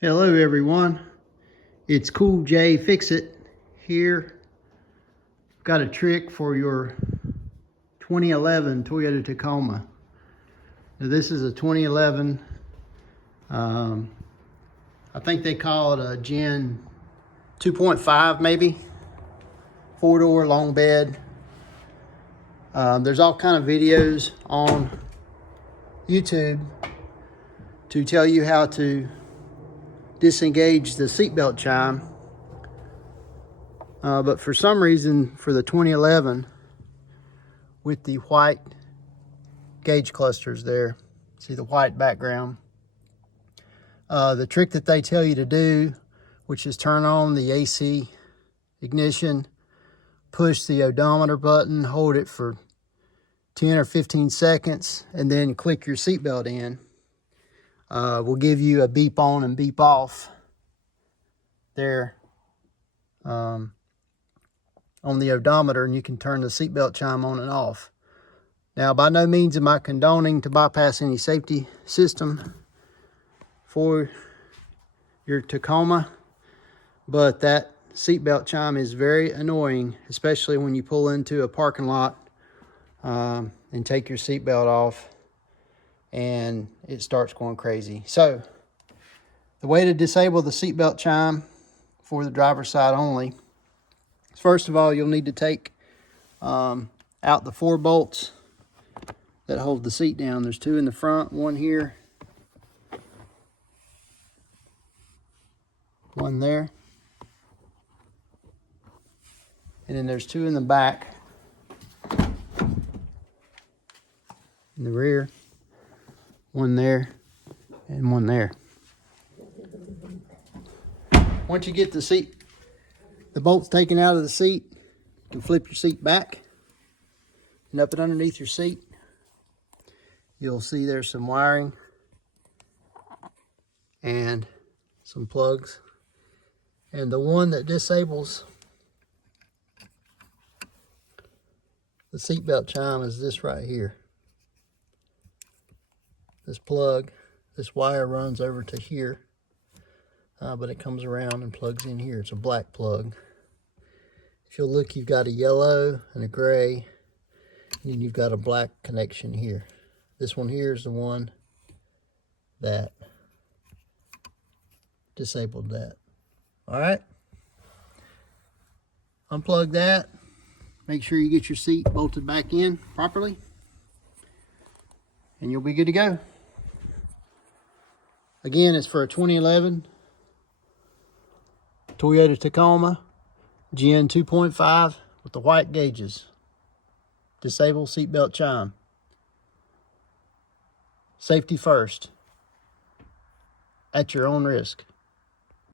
Hello everyone, it's Cool J Fix It here. Got a trick for your 2011 Toyota Tacoma. Now this is a 2011, I think they call it a Gen 2.5 maybe, 4-door long bed. There's all kind of videos on YouTube to tell you how to disengage the seatbelt chime. But for some reason, for the 2011, with the white gauge clusters there, see the white background, the trick that they tell you to do, which is turn on the AC ignition, push the odometer button, hold it for 10 or 15 seconds, and then click your seatbelt in, will give you a beep on and beep off there on the odometer, and you can turn the seatbelt chime on and off. Now, by no means am I condoning to bypass any safety system for your Tacoma, but that seatbelt chime is very annoying, especially when you pull into a parking lot and take your seatbelt off and it starts going crazy. So, the way to disable the seatbelt chime for the driver's side only, first of all, you'll need to take out the 4 bolts that hold the seat down. There's 2 in the front, 1 here, 1 there, and then there's 2 in the back, in the rear, 1 there, and 1 there. Once you get the bolts taken out of the seat, you can flip your seat back, and up and underneath your seat, you'll see there's some wiring and some plugs. And the one that disables the seatbelt chime is this right here. This plug, this wire runs over to here, but it comes around and plugs in here. It's a black plug. If you'll look, you've got a yellow and a gray, and you've got a black connection here. This one here is the one that disabled that. All right. Unplug that. Make sure you get your seat bolted back in properly, and you'll be good to go. Again, it's for a 2011 Toyota Tacoma Gen 2.5 with the white gauges. Disable seatbelt chime. Safety first, at your own risk.